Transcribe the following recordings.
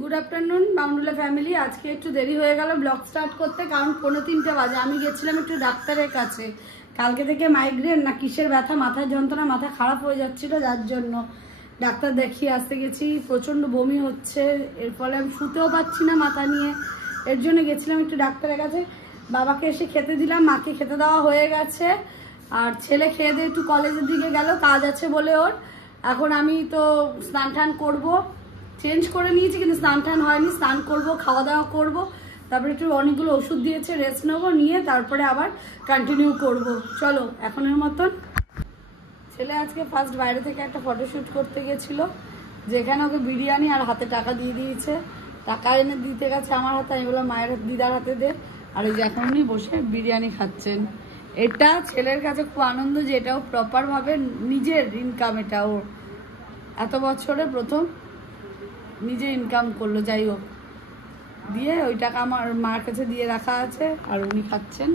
Good afternoon बाउंडुला family. आज के एकटू देरी हो गल ब्लग स्टार्ट करते कारण 3:45 बाजे आमी गेছিলাম একটু ডাক্তারের কাছে। কালকে থেকে মাইগ্রেন না কিসের ব্যথা মাথার যন্ত্রণা মাথা খারাপ হয়ে যাচ্ছিল, যার জন্য ডাক্তার দেখিয়ে আসতে গেছি। প্রচন্ড বমি হচ্ছে, এর ফলে আমি শুতেও পাচ্ছি না মাথা নিয়ে, এর জন্য গেছিলাম একটু ডাক্তারের কাছে। বাবাকে এসে খেতে দিলাম, মাকে খেতে দেওয়া হয়ে গেছে, আর ছেলে খেয়ে দিয়ে একটু কলেজের দিকে গেল, কাজ আছে বলে ওর। এখন আমি তো স্নান টান করবো, চেঞ্জ করে নিয়েছি কিন্তু স্নান টান হয়নি, স্নান করবো, খাওয়া দাওয়া করবো, তারপরে একটু অনেকগুলো ওষুধ দিয়েছে রেস্ট নেবো, নিয়ে তারপরে আবার কন্টিনিউ করব। চলো এখনের মতন। ছেলে আজকে ফার্স্ট বাইরে থেকে একটা ফটোশ্যুট করতে গেছিলো, যেখানে ওকে বিরিয়ানি আর হাতে টাকা দিয়ে দিয়েছে। টাকা এনে দিতে গেছে আমার হাতে, আমি বললাম মায়ের দিদার হাতে দে। আর ওই যে এখন উনি বসে বিরিয়ানি খাচ্ছেন। এটা ছেলের কাছে খুব আনন্দ যে এটাও প্রপারভাবে নিজের ইনকাম, এটা ওর এত বছরে প্রথম নিজে ইনকাম করলো। যাই হোক, দিয়ে ওই টাকা আমার মার কাছে দিয়ে রাখা আছে, আর উনি খাচ্ছেন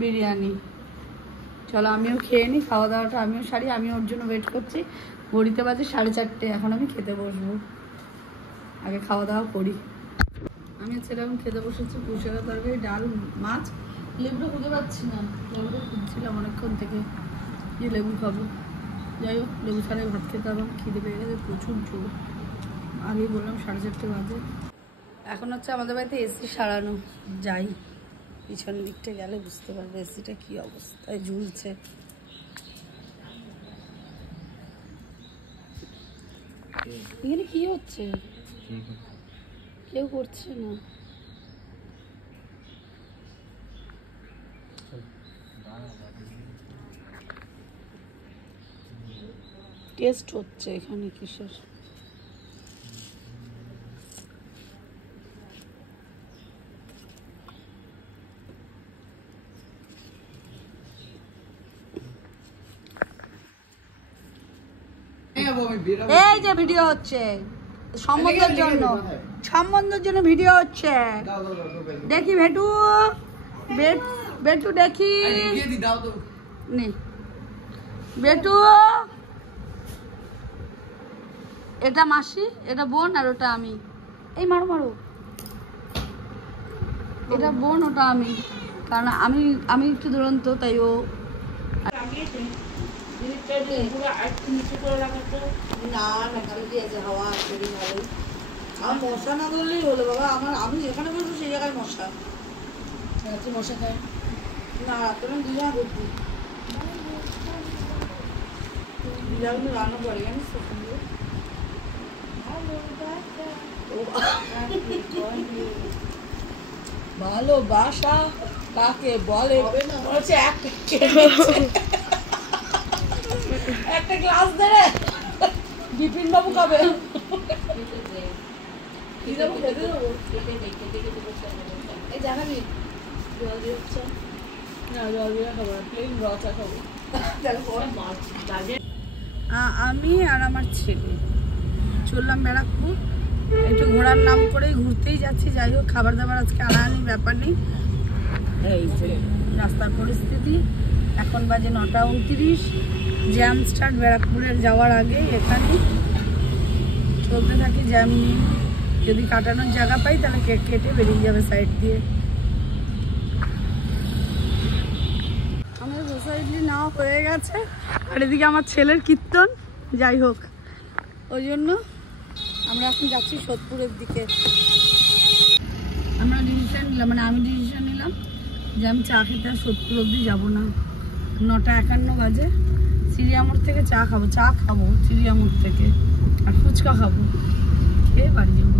বিরিয়ানি। চলো আমিও খেয়ে নিই, খাওয়া দাওয়াটা আমিও সারি। আমি ওর জন্য ওয়েট করছি, ঘড়িতে বাজে 4:30। এখন আমি খেতে বসবো, আগে খাওয়া দাওয়া করি। আমি ছেলে এখন খেতে বসেছি, পুঁই তরকারি, ডাল, মাছ। লেবুটা খুঁজে পাচ্ছি না, লেবুটা খুঁজছিলাম অনেকক্ষণ থেকে যে লেবু খাবো। যাই হোক, লেবু ছাড়াই ভাত খেতে হবে, খিদে পেয়ে গেছে প্রচুর জোর। আগেই বললাম 4:30 বাজে। এখন হচ্ছে আমাদের বাড়িতে এসি সারানো। যাই পিছন দিকটা গেলে বুঝতে পারবে এসিটা কি অবস্থায় ঝুলছে। এখানে কি হচ্ছে? কেউ করছে না। টেস্ট হচ্ছে এখানে কিসের। এই যে ভিডিও হচ্ছে সম্বন্ধের জন্য ভিডিও হচ্ছে। দেখি ভেটু বেটু দেখি বেটু, এটা মাসি, এটা বোন, আর ওটা আমি। এই মারো মারো, এটা বোন, ওটা আমি। কারণ আমি একটু দুরন্ত, তাই ও মশা না ধরলেই হলো বাবা। আমি যেখানে বলবো সেই জায়গায় মশা। মশা খায় না, তুমি দুজনা করবি রান্না করে জানিস তো। ভালোবাসা কাকে বলে? একটা গ্লাস ধরে বিপিন বাবু খাবে। আমি আর আমার ছেলে চললাম ব্যারাকপুর, একটু ঘোরার নাম করেই ঘুরতেই যাচ্ছি। যাই হোক, খাবার দাবার আজকে আনাআনির ব্যাপার নেই। এই যে রাস্তার পরিস্থিতি, এখন বাজে 9:29। জ্যাম স্টার্ট ব্যারাকপুরের যাওয়ার আগে। এখানে চলতে থাকি জ্যাম নিয়ে। যদি কাটানোর জায়গা পাই তাহলে কেক কেটে বেরিয়ে যাবে সাইড দিয়ে। আমাদের ধোসা ইডলি নেওয়া হয়ে গেছে, আর এদিকে আমার ছেলের কীর্তন। যাই হোক, ওই জন্য আমরা এখন যাচ্ছি সোদপুরের দিকে। আমরা ডিসিশন নিলাম, মানে আমি ডিসিশন নিলাম যে আমি চা খেতে আর সোদপুর অবধি যাবো না। 9:51 বাজে। চিড়িয়ামোড় থেকে চা খাবো চিড়িয়ামোড় থেকে, আর ফুচকা খাবো, খেয়ে বাড়ি যাবো।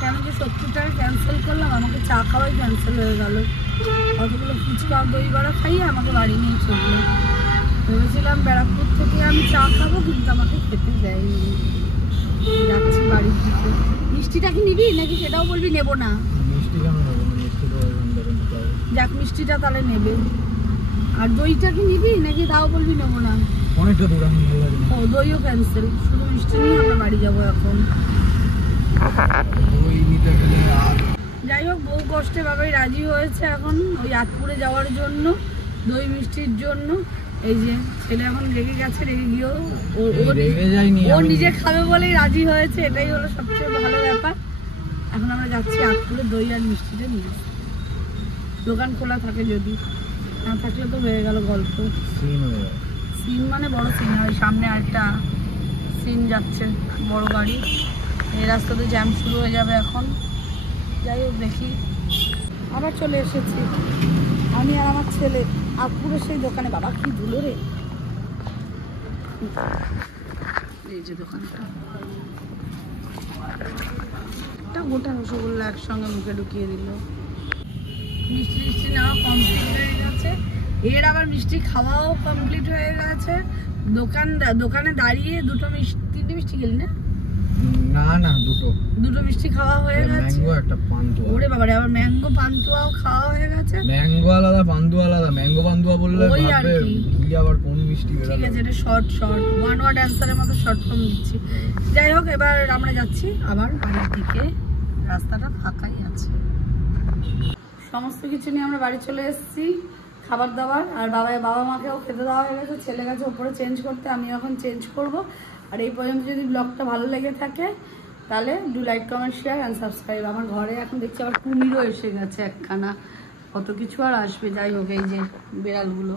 কেন যে সোদপুরটাকে ক্যান্সেল করলাম, আমাকে চা খাওয়াই ক্যান্সেল হয়ে গেল। অতগুলো ফুচকা দই বড়া খাইয়ে আমাকে বাড়ি নিয়ে চললো। ভেবেছিলাম ব্যারাকপুর থেকে আমি চা খাবো, কিন্তু আমাকে খেতে দেয়নি। যাচ্ছি বাড়ির দিকে। মিষ্টিটা কি নিবি নাকি সেটাও বলবি নেবো না? যাক, মিষ্টিটা তাহলে নেবে। আর দইটা কি নিবি নাকি তাও বলবি নেবো না? ও দইও ক্যান্সেল, শুধু মিষ্টি নিয়ে আমরা বাড়ি যাবো এখন। যাই হোক, বহু কষ্টে বাবাই রাজি হয়েছে এখন ওই আতপুরে যাওয়ার জন্য, দই মিষ্টির জন্য। এই যে ছেলে এখন রেগে গেছে, রেগে গিয়েও ও নিজে আমি খাবে বলেই রাজি হয়েছে, এটাই হলো সবচেয়ে ভালো ব্যাপার। এখন আমরা যাচ্ছি আটপুরে দই আর মিষ্টিটা নিয়ে। দোকান খোলা থাকে, যদি না থাকলে তো হয়ে গেল গল্প। সিন মানে বড় সিন হয়, সামনে আরেকটা সিন যাচ্ছে বড় গাড়ি, এই রাস্তাতে জ্যাম শুরু হয়ে যাবে এখন। যাই হোক দেখি। আবার চলে এসেছি আমি আর আমার ছেলে আটপুরের সেই দোকানে। বাবা কি ধুলো রে, এই যে দোকানটা, গোটা রসগোল্লা একসঙ্গে মুখে ঢুকিয়ে দিল। মিষ্টি মিষ্টি নেওয়া কমপ্লিট হয়ে গেছে, এর আবার মিষ্টি খাওয়াও কমপ্লিট হয়ে গেছে। দোকানে দাঁড়িয়ে তিনটে মিষ্টি খেলি না? না দুটো মিষ্টি খাওয়া হয়ে গেছে। ম্যাঙ্গো একটা পান্তুয়া। ওরে বাবা রে, আবার ম্যাঙ্গো পান্তুয়াও খাওয়া হয়ে গেছে। ম্যাঙ্গো আলাদা পান্তুয়া আলাদা। ম্যাঙ্গো পান্তুয়া বললে ভাববে কি আবার কোন মিষ্টি বেরালো। ঠিক আছে, এটা শর্ট ওয়ান ওয়ার্ড অ্যান্সারের মতো শর্ট ফর্ম দিচ্ছি। যাই হোক, এবার আমরা যাচ্ছি আবার বাড়ির দিকে, রাস্তাটা ফাঁকাই আছে। সমস্ত কিছু নিয়ে আমরা বাড়ি চলে এসেছি, খাবার দাবার আর বাবা মাকেও খেতে দেওয়া হয়ে গেছে। ছেলে গেছে ওপরে চেঞ্জ করতে, আমি এখন চেঞ্জ করব। আর এই পর্যন্ত যদি ব্লগটা ভালো লেগে থাকে তাহলে do like comment share and subscribe. আমার ঘরে এখন দেখছি আবার কুমিরও এসে গেছে একখানা, কত কিছু আর আসবে। যাই হোক, এই যে বিড়ালগুলো।